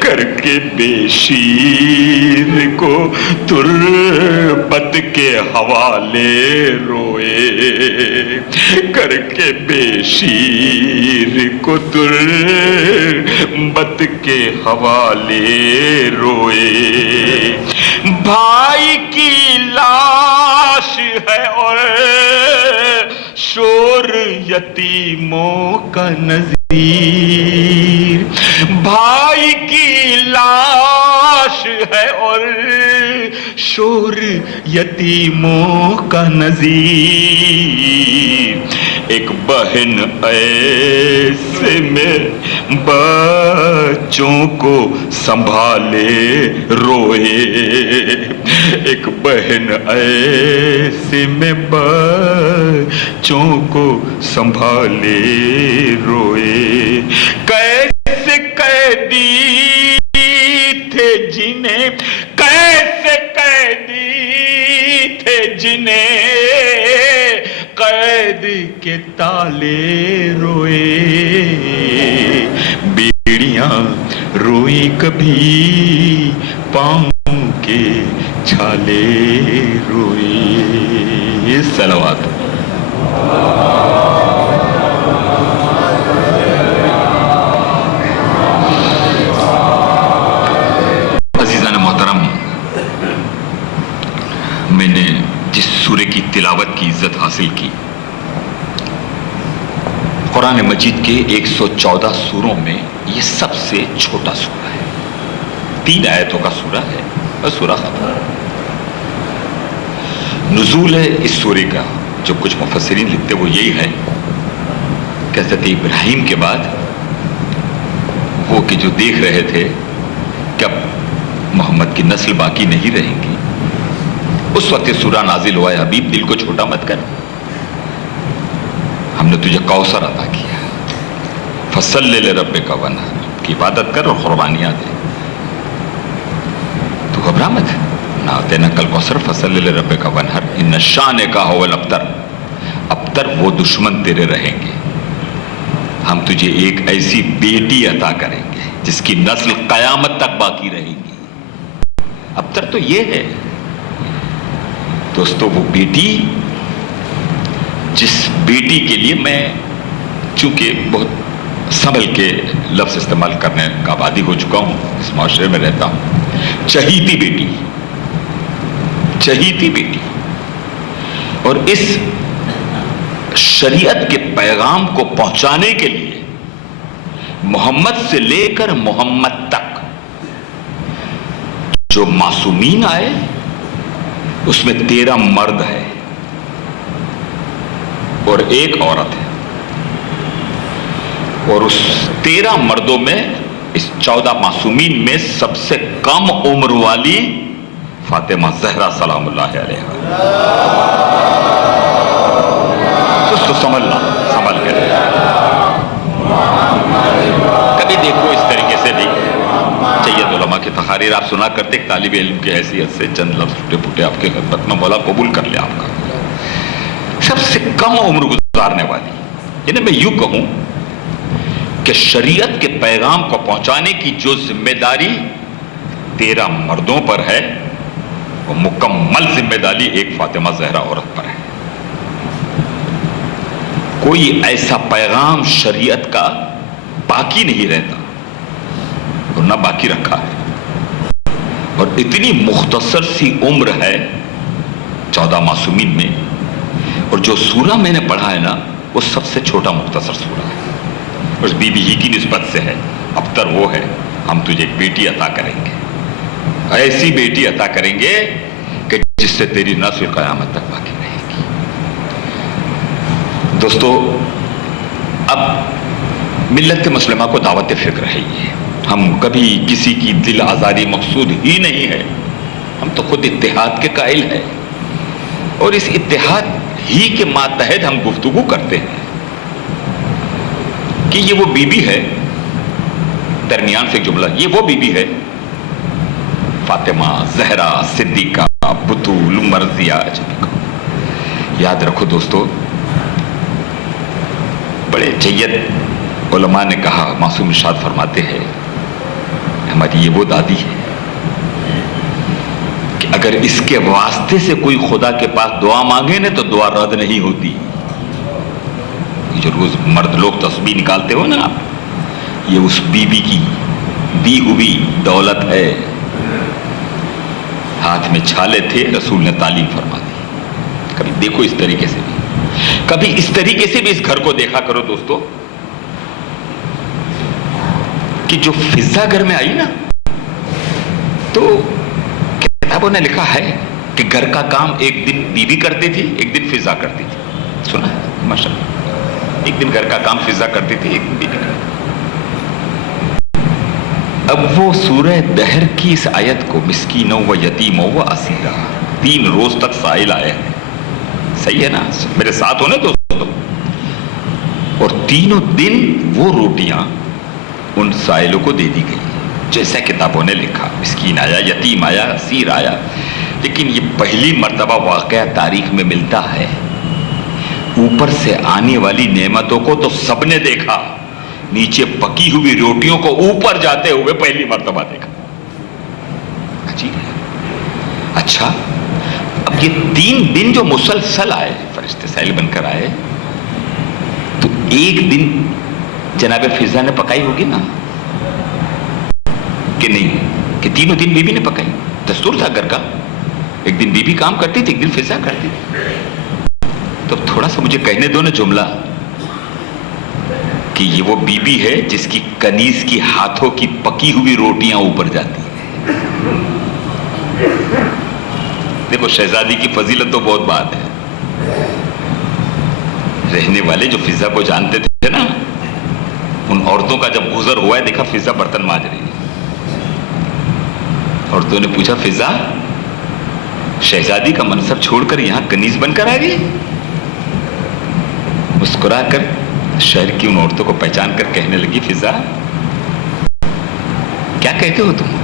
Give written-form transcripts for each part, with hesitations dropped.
کر کے بے شیر کو تربت کے حوالے روئے، کر کے بے شیر کو تربت کے حوالے روئے، بھائی کی لاش ہے اور شور یتیموں کا نذیر، بھائی کی لاش ہے اور شور یتیموں کا نذیر، ایک بہن ایسے میں بچوں کو سنبھالے روئے، ایک بہن ایسے میں بچوں کو سنبھالے روئے، کیسے قیدی تھے جنہیں، کیسے قیدی تھے جنہیں قید کے تالے روئے، بیڑیاں روئی کبھی پاؤں کے چھالے روئے۔ صلوات۔ عزیزان محترم، میں نے جس سورے کی تلاوت کی عزت حاصل کی، قرآن مجید کے 114 سوروں میں یہ سب سے چھوٹا سورہ ہے، 3 آیتوں کا سورہ ہے، بس سورہ ختم۔ نزول ہے اس سورے کا جو کچھ مفسرین لکھتے وہ یہی ہے کہ حضرت ابراہیم کے بعد وہ کہ جو دیکھ رہے تھے کہ اب محمد کی نسل باقی نہیں رہیں گی، اس وقت یہ سورہ نازل ہوا ہے، حبیب دل کو چھوٹا مت کر، ہم نے تجھے کوثر عطا کیا، فصلی لربک وانحر، کی عبادت کر اور قربانیاں دے، تو گھبرا مت، نہ اعطیناک الکوثر فصلی لربک وانحر ان شانک ھو الابتر، ابتر وہ دشمن تیرے رہیں گے، ہم تجھے ایک ایسی بیٹی عطا کریں گے جس کی نسل قیامت تک باقی رہے گی۔ ابتر تو یہ ہے دوستو، وہ بیٹی جس بیٹی کے لیے میں چونکہ بہت سنبھل کے لفظ استعمال کرنے کا عادی ہو چکا ہوں، اس معاشرے میں رہتا ہوں، چہیتی بیٹی، چہیتی بیٹی، اور اس شریعت کے پیغام کو پہنچانے کے لیے محمد سے لے کر محمد تک جو معصومین آئے اس میں 13 مرد ہے اور 1 عورت ہے، اور اس 13 مردوں میں اس 14 معصومین میں سب سے کم عمر والی فاطمہ زہرا سلام اللہ علیہا۔ تو سمجھنا، سمجھ کے کبھی دیکھو اس طریقے سے بھی سید علماء کی تقاریر آپ سنا کرتے، ایک طالب علم کی حیثیت سے چند لفظ ٹوٹے پھوٹے آپ کے خدمت میں مولا قبول کر لیا آپ کا، سب سے کم عمر گزارنے والی، یعنی میں یوں کہوں کہ شریعت کے پیغام کو پہنچانے کی جو ذمہ داری 13 مردوں پر ہے، وہ مکمل ذمہ داری ایک فاطمہ زہرا عورت پر ہے۔ کوئی ایسا پیغام شریعت کا باقی نہیں رہتا اور نہ باقی رکھا ہے، اور اتنی مختصر سی عمر ہے 14 معصومین میں، اور جو سورہ میں نے پڑھا ہے نا وہ سب سے چھوٹا مختصر سورہ ہے، اس بی بی ہی کی نسبت سے ہے، ابتر وہ ہے، ہم تجھے ایک بیٹی عطا کریں گے، ایسی بیٹی عطا کریں گے کہ جس سے تیری نسل قیامت تک باقی رہے گی۔ دوستو، اب ملت مسلمہ کو دعوت فکر ہے یہ، ہم کبھی کسی کی دل آزاری مقصود ہی نہیں ہے، ہم تو خود اتحاد کے قائل ہیں، اور اس اتحاد ہی کے ماتحت ہم گفتگو کرتے ہیں کہ یہ وہ بی بی ہے، درمیان سے جملہ، یہ وہ بی بی ہے فاطمہ زہرا صدیقہ بطول مرضیہ۔ یاد رکھو دوستو، بڑے جید علماء نے کہا، معصوم ارشاد فرماتے ہیں ہماری یہ وہ دادی ہے کہ اگر اس کے واسطے سے کوئی خدا کے پاس دعا مانگے نا تو دعا رد نہیں ہوتی. جو روز مرد لوگ تسبیح نکالتے ہو نا آپ، یہ اس بی بی کی دی ہوئی دولت ہے. ہاتھ میں چھالے تھے، رسول نے تعلیم فرما دی. کبھی دیکھو اس طریقے سے بھی، کبھی اس طریقے سے بھی اس گھر کو دیکھا کرو دوستو کہ جو فضا گھر میں آئی نا، تو کتابوں نے لکھا ہے کہ گھر کا کام ایک دن بی بی کرتی تھی، ایک دن فضا کرتی تھی. سنا ہے ماشاءاللہ، ایک دن گھر کا کام فضا کرتی تھی، ایک دن بی بی کرتی تھی. اب وہ سورہ دہر کی اس آیت کو مسکینوں و یتیموں و اسیرا 3 روز تک سائل آئے ہیں. صحیح ہے نا؟ میرے ساتھ ہونے دوستو. اور تینوں دن وہ روٹیاں ان سائلوں کو دے دی گئی جیسا کتابوں نے لکھا. مسکین آیا، یتیم آیا، اسیر آیا. لیکن یہ پہلی مرتبہ واقعہ تاریخ میں ملتا ہے. اوپر سے آنے والی نعمتوں کو تو سب نے دیکھا، نیچے پکی ہوئی روٹیوں کو اوپر جاتے ہوئے پہلی مرتبہ دیکھا. عجیب ہے. اچھا، اب یہ 3 دن جو مسلسل آئے، فرشتے سائل بن کر آئے، تو ایک دن جناب فضا نے پکائی ہوگی نا کہ نہیں؟ کہ تینوں دن بی بی نے پکائی. دستور تھا گھر کا، ایک دن بی بی کام کرتی تھی، ایک دن فضا کرتی تھی. تو تھوڑا سا مجھے کہنے دو نا جملہ کہ یہ وہ بی بی ہے جس کی کنیز کی ہاتھوں کی پکی ہوئی روٹیاں اوپر جاتی ہیں. دیکھو شہزادی کی فضیلت تو بہت بات ہے. رہنے والے جو فضا کو جانتے تھے نا، ان عورتوں کا جب گزر ہوا ہے، دیکھا فضا برتن مانج رہی ہے. عورتوں نے پوچھا فضا شہزادی کا منصب چھوڑ کر یہاں کنیز بن کر آ گئی؟ مسکرا کر شہر کی ان عورتوں کو پہچان کر کہنے لگی فضا کیا کہتے ہو تم؟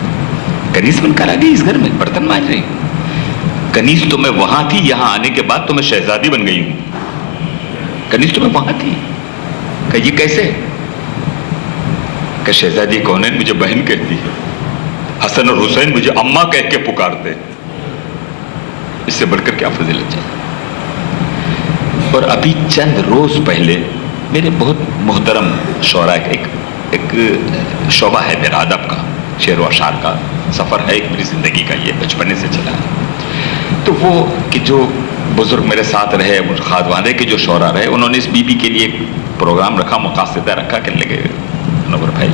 کنیز بن کر آ گئی اس گھر میں، برتن مانج رہی. کنیز تو میں وہاں تھی، یہاں آنے کے بعد تو میں شہزادی بن گئی ہوں. کنیز تو میں وہاں تھی. کہ یہ کیسے؟ کہ شہزادی کونین مجھے بہن کہتی ہے، حسن اور حسین مجھے اماں کہہ کے پکارتے. اس سے بڑھ کر کیا فضیلت چاہیے؟ اور ابھی چند روز پہلے میرے بہت محترم شعراء ایک شعبہ ہے میرا ادب کا، شعر و اشعار کا سفر ہے، ایک میری زندگی کا، یہ بچپنے سے چلا ہے. تو وہ کہ جو بزرگ میرے ساتھ رہے، خادوانے کے جو شعراء رہے، انہوں نے اس بی بی کے لیے ایک پروگرام رکھا، مقاصدہ رکھا کہ لگے منور بھائی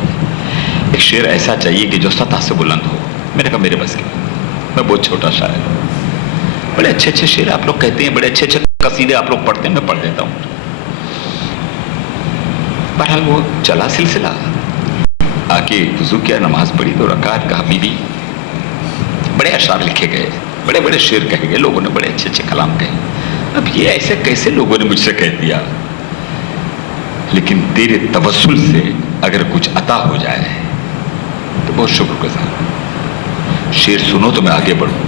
ایک شعر ایسا چاہیے کہ جو سطح سے بلند ہو. میں نے کہا میرے بس کی، میں بہت چھوٹا شاعر ہوں. بڑے اچھے اچھے شعر آپ لوگ کہتے ہیں، بڑے اچھے اچھے قصیدے آپ لوگ پڑھتے ہیں، میں پڑھ دیتا ہوں. بہرحال وہ چلا سلسلہ. آ کے وضو کیا، نماز پڑھی، تو رکعت کہا بی بی. بڑے اشعار لکھے گئے، بڑے بڑے شعر کہے گئے، لوگوں نے بڑے اچھے اچھے کلام کہے. اب یہ ایسے کیسے لوگوں نے مجھ سے کہہ دیا، لیکن تیرے توسل سے اگر کچھ عطا ہو جائے تو بہت شکر گزار. شعر سنو تو میں آگے بڑھوں.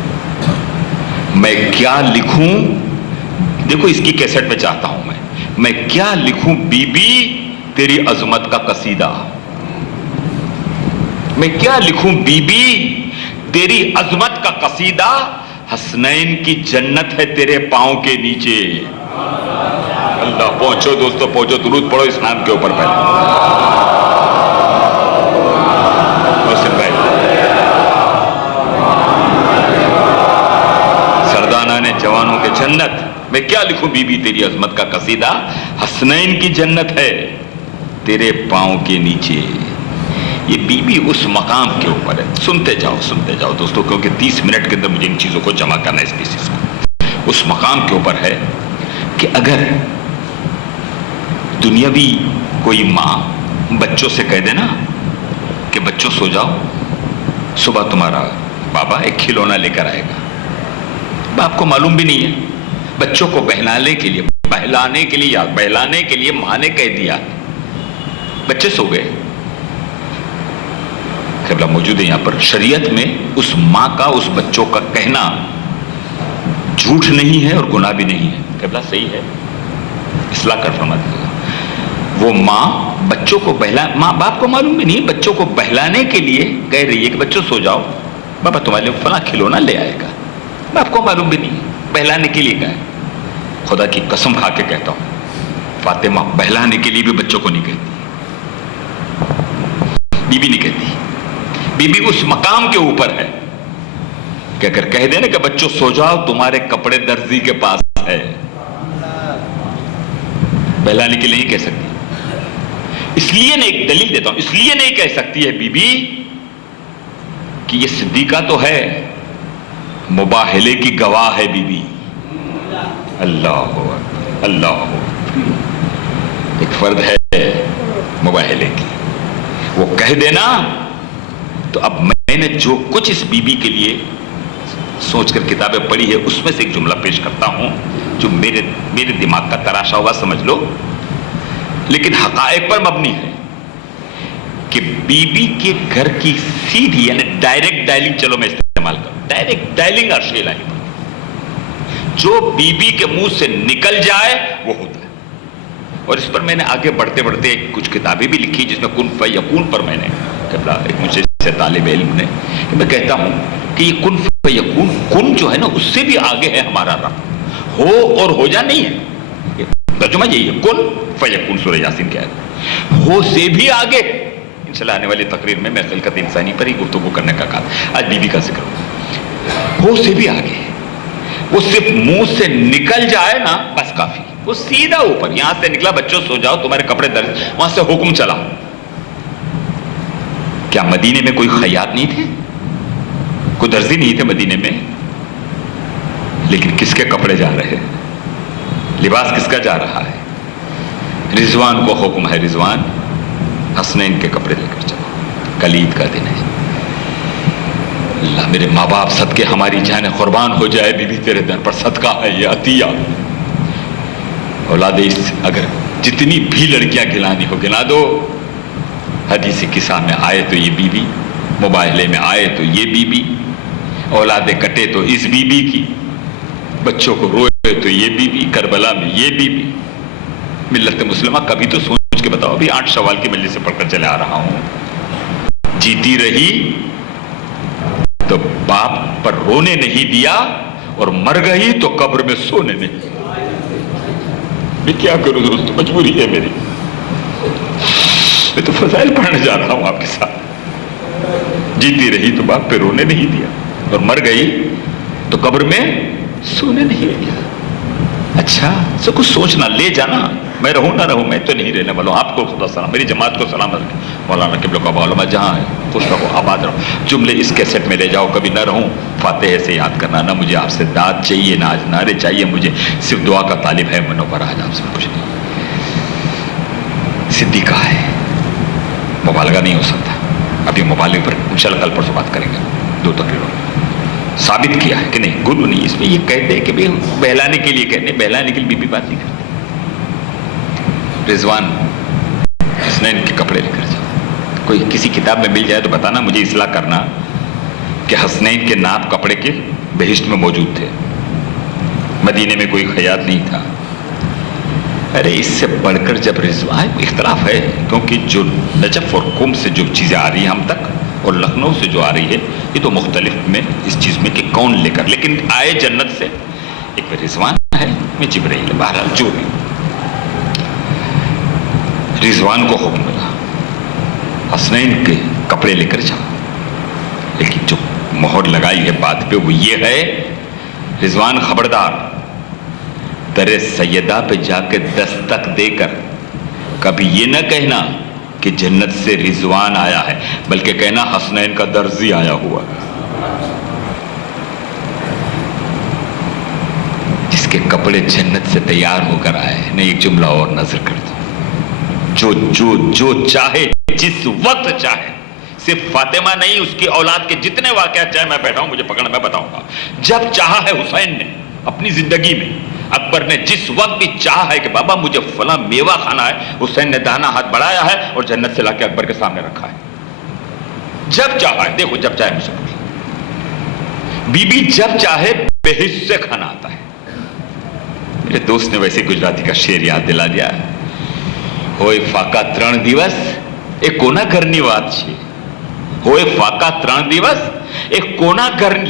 میں کیا لکھوں، دیکھو اس کی کیسٹ میں چاہتا ہوں میں کیا لکھوں بی بی تیری عظمت کا قصیدہ. میں کیا لکھوں بی بی تیری عظمت کا قصیدہ. حسنین کی جنت ہے تیرے پاؤں کے نیچے. اللہ، پہنچو دوستو، پہنچو، درود پڑھو اس نام کے اوپر. پہلے محسن بھائی، سردانہ نے جوانوں کے جنت. میں کیا لکھوں بی بی تیری عظمت کا قصیدہ. حسنین کی جنت ہے تیرے پاؤں کے نیچے. یہ بی بی اس مقام کے اوپر ہے. سنتے جاؤ دوستو، کیونکہ 30 منٹ کے اندر مجھے ان چیزوں کو جمع کرنا ہے. اس پیسز کو اس مقام کے اوپر ہے کہ اگر دنیاوی کوئی ماں بچوں سے کہہ دے نا کہ بچوں سو جاؤ، صبح تمہارا بابا ایک کھلونا لے کر آئے گا. باپ کو معلوم بھی نہیں ہے، بچوں کو بہلانے کے لیے ماں نے کہہ دیا، بچے سو گئے. قبلہ موجود ہے یہاں پر. شریعت میں اس ماں کا اس بچوں کا کہنا جھوٹ نہیں ہے اور گناہ بھی نہیں ہے. قبلہ صحیح ہے، اصلاح کر فرما دیجیے گا. وہ ماں بچوں کو ماں باپ کو معلوم بھی نہیں، بچوں کو بہلانے کے لیے کہہ رہی ہے کہ بچوں سو جاؤ، بابا تمہارے لیے فلاں کھلونا لے آئے گا، باپ کو معلوم بھی نہیں، بہلانے کے لیے کہا ہے۔ خدا کی قسم کھا کے کہتا ہوں، فاطمہ بہلانے کے لیے بھی بچوں کو نہیں کہتی، بی بی نہیں کہتی، بی بی اس مقام کے اوپر ہے کہ اگر کہہ دے نا کہ بچوں سو جاؤ تمہارے کپڑے درزی کے پاس ہے، بہلانے کے لیے نہیں کہہ سکتی۔ اس لیے نہیں، ایک دلیل دیتا ہوں، اس لیے نہیں کہہ سکتی ہے بی بی کہ یہ صدیقہ تو ہے، مباہلے کی گواہ ہے بی بی۔ اللہ اللہ، ایک فرد ہے مباہلے کی، وہ کہہ دینا تو اب میں نے جو کچھ اس بی بی کے لیے سوچ کر کتابیں پڑھی ہے اس میں سے ایک جملہ پیش کرتا ہوں جو میرے دماغ کا تراشا ہوا سمجھ لو، لیکن حقائق پر مبنی ہے کہ بی بی کے گھر کی سیدھی یعنی ڈائریکٹ ڈائلنگ، چلو میں استعمال کروں، ڈائریکٹ ڈائلنگ اور شیلائی، جو بی بی کے منہ سے نکل جائے وہ ہوتا ہے۔ اور اس پر میں نے آگے بڑھتے بڑھتے کچھ کتابیں بھی لکھی جس میں کن فیکون پر میں نے ایک مجھ سے طالب علم نے کہ میں کہتا ہوں کہ یہ کن فیکون، کن جو ہے نا اس سے بھی آگے ہے ہمارا رب، ہو اور ہو جا نہیں ہے، ترجمہ یہی ہے، کن فیکون سورہ یاسین کی آیت، ہو سے بھی آگے۔ انشاءاللہ آنے والی تقریر میں خلقت انسانی پر ہی گفتگو کرنے کا کہا، آج بی بی کا ذکر ہو سے بھی آگے، وہ صرف منہ سے نکل جائے نا بس کافی، وہ سیدھا اوپر، یہاں سے نکلا بچوں سو جاؤ تمہارے کپڑے درج، وہاں سے حکم چلا۔ کیا مدینے میں کوئی خیاط نہیں تھے، کوئی درزی نہیں تھے مدینے میں؟ لیکن کس کے کپڑے جا رہے ہیں، لباس کس کا جا رہا ہے؟ رضوان کو حکم ہے، رضوان حسنین کے کپڑے لے کر چلو، کل عید کا دن ہے۔ اللہ میرے ماں باپ صدقے ہماری جانیں قربان ہو جائے، بی بی تیرے در پر صدقہ ہے یہ عطیہ۔ اولاد اگر جتنی بھی لڑکیاں گنانی ہو گنا دو، حدیث قصہ میں آئے تو یہ بی بی، مباہلے میں آئے تو یہ بی بی، اولادیں کٹے تو اس بی بی کی، بچوں کو روئے تو یہ بی بی، کربلا میں یہ بی بی۔ ملت مسلمہ کبھی تو سوچ کے بتاؤ، ابھی 8 شوال کی مجلس سے پڑھ کر چلے آ رہا ہوں، جیتی رہی تو باپ پر رونے نہیں دیا اور مر گئی تو قبر میں سونے نہیں۔ میں کیا کروں دوستو، مجبوری ہے میری، میں تو فضائل پڑھنے جا رہا ہوں آپ کے ساتھ۔ جیتی رہی تو باپ پہ رونے نہیں دیا اور مر گئی تو قبر میں سونے نہیں دیا۔ اچھا سب کچھ سوچنا، لے جانا، میں رہوں نہ رہوں، میں تو نہیں رہنے والا ہوں۔ آپ کو خدا سلام، میری جماعت کو سلام رکھے، مولانا قبلہ کا علماء جہاں ہے خوش رہو، آباد رہو۔ جملے اس کیسٹ میں لے جاؤ، کبھی نہ رہوں فاتحہ سے یاد کرنا، نہ مجھے آپ سے داد چاہیے، نہ آج نعرے چاہیے، مجھے صرف دعا کا طالب ہے منور، آج آپ سے کچھ نہیں۔ صدیقہ ہے، مبالغہ نہیں ہو سکتا۔ اب یہ مبالغے پر انشاءاللہ کل پرسوں بات کریں گے، 2 تقریروں میں ثابت کیا ہے کہ نہیں، گنو نہیں، اس میں یہ کہتے ہیں کہ بہلانے کے لیے کہتے ہیں، بہلانے کے لیے بی بات نہیں کرتے۔ رضوان حسنین کے کپڑے لے کر جاؤ، کوئی کسی کتاب میں مل جائے تو بتانا، مجھے اصلاح کرنا کہ حسنین کے ناپ کپڑے کے بہشت میں موجود تھے، مدینے میں کوئی خیاط نہیں تھا۔ ارے اس سے بڑھ کر جب رضوان، اختلاف ہے کیونکہ جو نجف اور قم سے جو چیزیں آ رہی ہیں ہم تک اور لکھنؤ سے جو آ رہی ہے یہ تو مختلف میں اس چیز میں کہ کون لے کر، لیکن آئے جنت سے ایک میں رضوان ہے، میں جبرائیل، بہرحال جو بھی۔ رضوان کو حکم ملا حسنین کے کپڑے لے کر جاؤ، لیکن جو مہر لگائی ہے بات پہ وہ یہ ہے، رضوان خبردار، در سیدہ پہ جا کے دستک دے کر کبھی یہ نہ کہنا کہ جنت سے رضوان آیا ہے، بلکہ کہنا حسنین کا درزی آیا ہوا، جس کے کپڑے جنت سے تیار ہو کر آئے۔ نہیں ایک جملہ اور نظر کر دو، جو چاہے جس وقت چاہے، صرف فاطمہ نہیں، اس کی اولاد کے جتنے واقعات چاہے میں بیٹھا ہوں مجھے پکڑنا، میں بتاؤں گا۔ جب چاہا ہے حسین نے اپنی زندگی میں، اکبر نے جس وقت بھی چاہا ہے کہ بابا مجھے فلاں میوہ کھانا ہے، حسین نے دانا ہاتھ بڑھایا ہے اور جنت سے لا کے اکبر کے سامنے رکھا ہے۔ جب چاہا ہے، دیکھو جب چاہے مجھے بی بی جب چاہے بہشت سے کھانا آتا ہے۔ میرے دوست نے ویسے گجراتی کا شعر یاد دلا دیا ہے، હોય ફાકા 3 દિવસ એ કોના ઘરની વાત છે? હોય ફાકા 3 દિવસ એ કોના ઘર?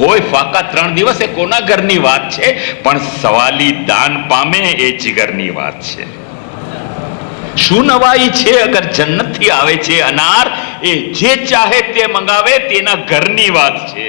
હોય ફાકા 3 દિવસ એ કોના ઘરની વાત છે? પણ સવાલી દાન પામે એ જીગરની વાત છે. શું નવાઈ છે? અગર જન્નતથી આવે છે અનાર, એ જે ચાહે તે મંગાવે, તેના ઘરની વાત છે.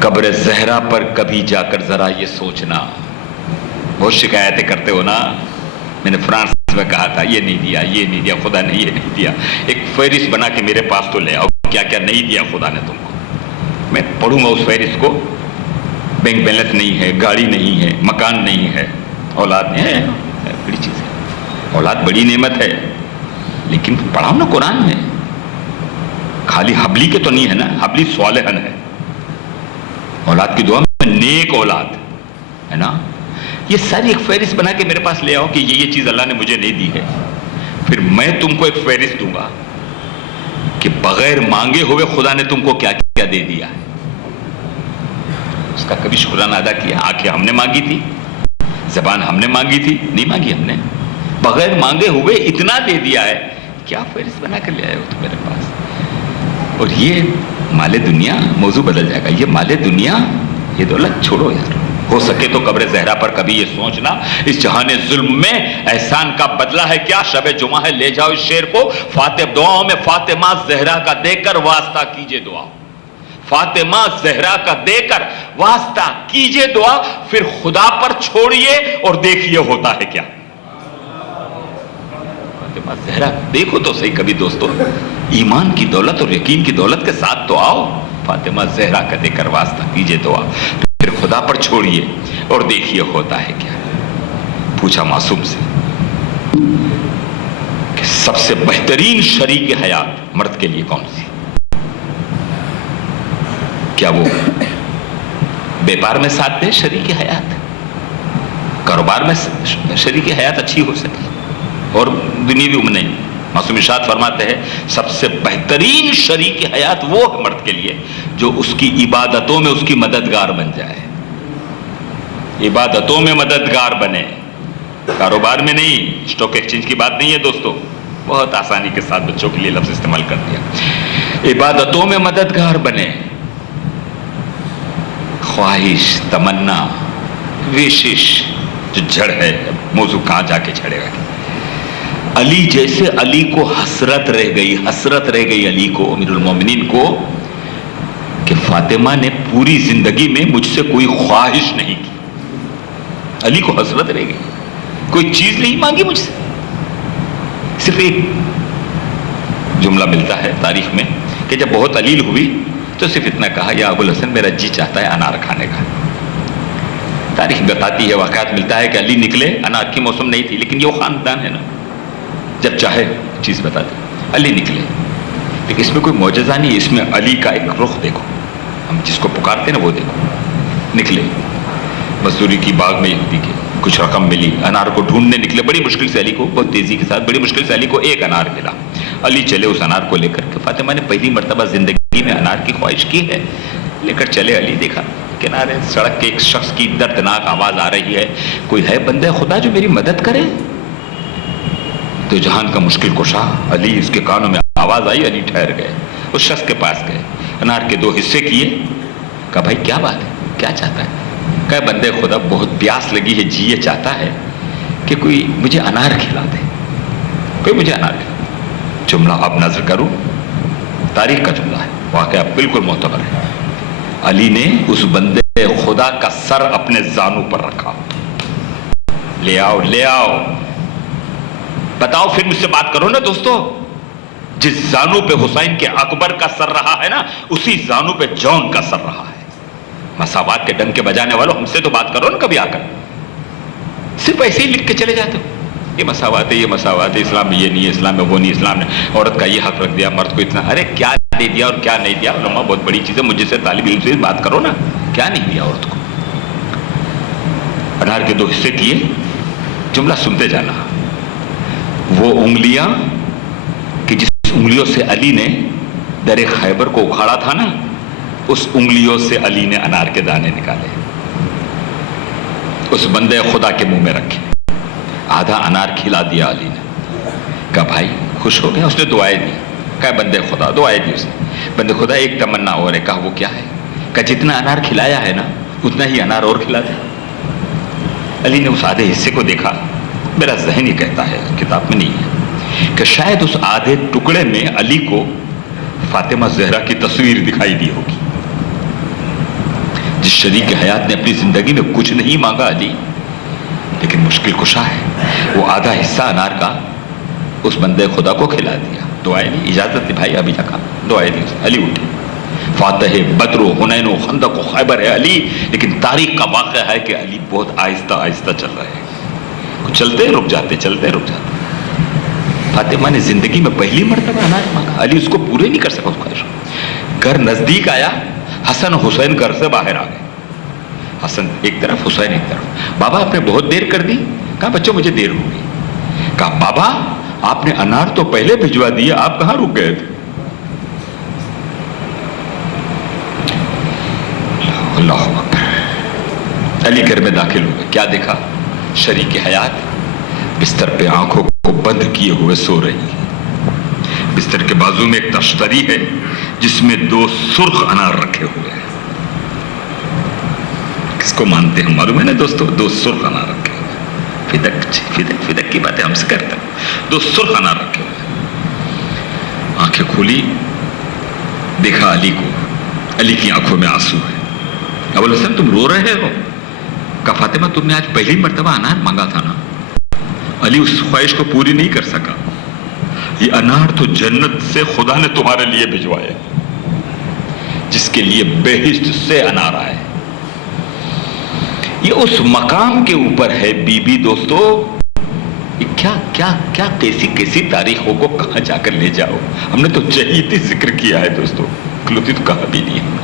قبر زہرا پر کبھی جا کر ذرا یہ سوچنا. بہت شکایتیں کرتے ہو نا, میں نے فرانس میں کہا تھا یہ نہیں دیا, یہ نہیں دیا, خدا نے یہ نہیں دیا. ایک فہرست بنا کے میرے پاس تو لے آؤ, کیا کیا نہیں دیا خدا نے تم کو. میں پڑھوں گا اس فہرست کو. بینک بیلنس نہیں ہے, گاڑی نہیں ہے, مکان نہیں ہے, اولاد نہیں ہے, بڑی چیز ہے. اولاد بڑی نعمت ہے, لیکن پڑھاؤ نا قرآن میں. خالی حبلی کے تو نہیں ہے نا, حبلی صالحن ہے. اولاد کی دعا میں نیک اولاد ہے نا. یہ ساری ایک فہرست بنا کے میرے پاس لے آؤ کہ یہ چیز اللہ نے مجھے نہیں دی ہے. پھر میں تم کو ایک فہرست دوں گا کہ بغیر مانگے ہوئے خدا نے تم کو کیا کیا دے دیا ہے. اس کا کبھی شکرانہ ادا کیا؟ آنکھیں ہم نے مانگی تھی, زبان ہم نے مانگی تھی, نہیں مانگی ہم نے. بغیر مانگے ہوئے اتنا دے دیا ہے. کیا فہرست بنا کر لے آئے ہو تم میرے پاس. اور یہ مال دنیا, موضوع بدل جائے گا. یہ مال دنیا, یہ دولت چھوڑو یار. ہو سکے تو قبر زہرا پر کبھی یہ سوچنا, اس جہان ظلم میں احسان کا بدلہ ہے کیا. شب جمعہ ہے, لے جاؤ اس شعر کو. دعاؤں میں فاطمہ زہرا کا دے کر واسطہ کیجئے دعا. فاطمہ زہرا کا دے کر واسطہ کیجئے دعا. پھر خدا پر چھوڑیے اور دیکھیے ہوتا ہے کیا. فاطمہ زہرا دیکھو تو صحیح کبھی دوستو. ایمان کی دولت اور یقین کی دولت کے ساتھ تو آؤ. فاطمہ زہرا کا دے کر واسطہ کیجئے دعا, پھر خدا پر چھوڑیے اور دیکھیے ہوتا ہے کیا. پوچھا معصوم سے کہ سب سے بہترین شریک حیات مرد کے لیے کون سی؟ کیا وہ بیپار میں ساتھ دے شریک حیات, کاروبار میں شریک حیات اچھی ہو سکے, اور دنیاوی عمر نہیں. معصوم ارشاد فرماتے ہیں سب سے بہترین شریک حیات وہ ہے مرد کے لیے جو اس کی عبادتوں میں اس کی مددگار بن جائے. عبادتوں میں مددگار بنے, کاروبار میں نہیں. اسٹاک ایکسچینج کی بات نہیں ہے دوستو, بہت آسانی کے ساتھ بچوں کے لیے لفظ استعمال کر دیا. عبادتوں میں مددگار بنے. خواہش, تمنا, وشش جو جڑ ہے, موضوع کہاں جا کے چھڑے گا. علی جیسے, علی کو حسرت رہ گئی, حسرت رہ گئی علی کو, امیر المومنین کو, کہ فاطمہ نے پوری زندگی میں مجھ سے کوئی خواہش نہیں کی. علی کو حسرت رہ گئی, کوئی چیز نہیں مانگی مجھ سے. صرف ایک جملہ ملتا ہے تاریخ میں کہ جب بہت علیل ہوئی تو صرف اتنا کہا, یا ابو الحسن میرا جی چاہتا ہے انار کھانے کا. تاریخ بتاتی ہے, واقعات ملتا ہے کہ علی نکلے, انار کی موسم نہیں تھی, لیکن یہ خاندان ہے نا, جب چاہے چیز بتا دے. علی نکلے, لیکن اس میں کوئی معجزہ نہیں, اس میں علی کا ایک رخ دیکھو. ہم جس کو پکارتے ہیں نا وہ دیکھو. نکلے, مزدوری کی باغ میں یہودی کے, کچھ رقم ملی, انار کو ڈھونڈنے نکلے. بڑی مشکل سے علی کو, بہت تیزی کے ساتھ, بڑی مشکل سے علی کو ایک انار ملا. علی چلے اس انار کو لے کر کے. فاطمہ نے پہلی مرتبہ زندگی میں انار کی خواہش کی ہے, لے کر چلے. علی دیکھا کنارے سڑک کے ایک شخص کی دردناک آواز آ رہی ہے, کوئی ہے بندہ خدا جو میری مدد کرے. تو جہان کا مشکل کشا علی, اس کے کانوں میں آواز آئی. علی ٹھہر گئے, اس شخص کے پاس گئے, انار کے 2 حصے کیے. کہا بھائی کیا بات ہے, کیا چاہتا ہے؟ کہا بندے خدا بہت پیاس لگی ہے, جی یہ چاہتا ہے کہ کوئی مجھے انار کھلا دے, کوئی مجھے انار کھلا دے. جملہ اب نظر کروں, تاریخ کا جملہ ہے, واقعہ بالکل معتبر ہے. علی نے اس بندے خدا کا سر اپنے زانو پر رکھا. لے آؤ, لے آؤ, بتاؤ, پھر مجھ سے بات کرو نا دوستو. جس زانو پہ حسین کے اکبر کا سر رہا ہے نا, اسی زانو پہ جون کا سر رہا ہے. مساوات کے ڈنگ کے بجانے والوں, ہم سے تو بات کرو نا کبھی آ کر. صرف ایسے ہی لکھ کے چلے جاتے ہو, یہ مساوات ہے, یہ مساوات ہے, اسلام میں یہ نہیں ہے, اسلام میں وہ نہیں, اسلام نے عورت کا یہ حق رکھ دیا, مرد کو اتنا. ارے کیا دے دیا اور کیا نہیں دیا, علماء بہت بڑی چیز ہے. مجھ جیسے طالب علم سے بات کرو نا, کیا نہیں دیا عورت کو. انار کے 2 حصے کیے. جملہ سنتے جانا. وہ انگلیاں کہ جس انگلیوں سے علی نے در خیبر کو اکھاڑا تھا نا, اس انگلیوں سے علی نے انار کے دانے نکالے, اس بندے خدا کے منہ میں رکھے. آدھا انار کھلا دیا علی نے. کہا بھائی خوش ہو گیا, اس نے دعائیں دی. کہا بندے خدا, دعائیں دی اس نے. بندے خدا ایک تمنا اور ہے. کہا وہ کیا ہے؟ کہا جتنا انار کھلایا ہے نا, اتنا ہی انار اور کھلا دے. علی نے اس آدھے حصے کو دیکھا. میرا ذہن ہی کہتا ہے, کتاب میں نہیں ہے, کہ شاید اس آدھے ٹکڑے میں علی کو فاطمہ زہرا کی تصویر دکھائی دی ہوگی. جس شریک حیات نے اپنی زندگی میں کچھ نہیں مانگا علی، لیکن مشکل کشا ہے، وہ آدھا حصہ انار کا اس بندے خدا کو کھلا دیا. دعائیں دی، اجازت نبھائی ابھی تک دعائیں دی. علی اٹھے. فاتح بدر و حنین و خندق و خیبر ہے علی، لیکن تاریخ کا واقعہ ہے کہ علی بہت آہستہ آہستہ چل رہے ہیں. چلتے رک جاتے، چلتے رک جاتے. فاطمہ نے زندگی میں پہلی مرتبہ انار مانگا، علی اس کو پورے نہیں کر سکا اس خواہش. گھر نزدیک آیا، حسن حسین گھر سے باہر آ گئے. حسن ایک طرف، حسین ایک طرف. بابا آپ نے بہت دیر کر دی. کہا بچوں مجھے دیر ہو گئی. کہا بابا آپ نے انار تو پہلے بھجوا دیا، آپ کہاں رک گئے تھے؟ اللہ اکبر. علی گھر میں داخل ہو گئے. کیا دیکھا؟ شریک حیات بستر پہ آنکھوں کو بند کیے ہوئے سو رہی ہے. بستر کے بازو میں ایک تشتری ہے جس میں 2 سرخ انار رکھے ہوئے ہیں. کس کو مانتے ہیں معلوم ہے نا دوستو؟ 2 سرخ انار رکھے ہوئے. فدق کی باتیں ہم سے کرتے ہیں. 2 سرخ انار رکھے ہوئے. آنکھیں کھولی، دیکھا علی کو. علی کی آنکھوں میں آنسو ہے. ابوالحسن تم رو رہے ہو؟ کہا فاطمہ تم نے آج پہلی مرتبہ انار مانگا تھا نا. علی اس خواہش کو پوری نہیں کر سکا. یہ انار تو جنت سے خدا نے تمہارے لیے بھجوایا، جس کے لیے بہشت سے انار آئے. یہ اس مقام کے اوپر ہے بی بی. دوستو کیا کیا کیا کیسی تاریخوں کو کہاں جا کر لے جاؤ. ہم نے تو چہیتی ذکر کیا ہے دوستو، کلوتی تو کہا بھی نہیں.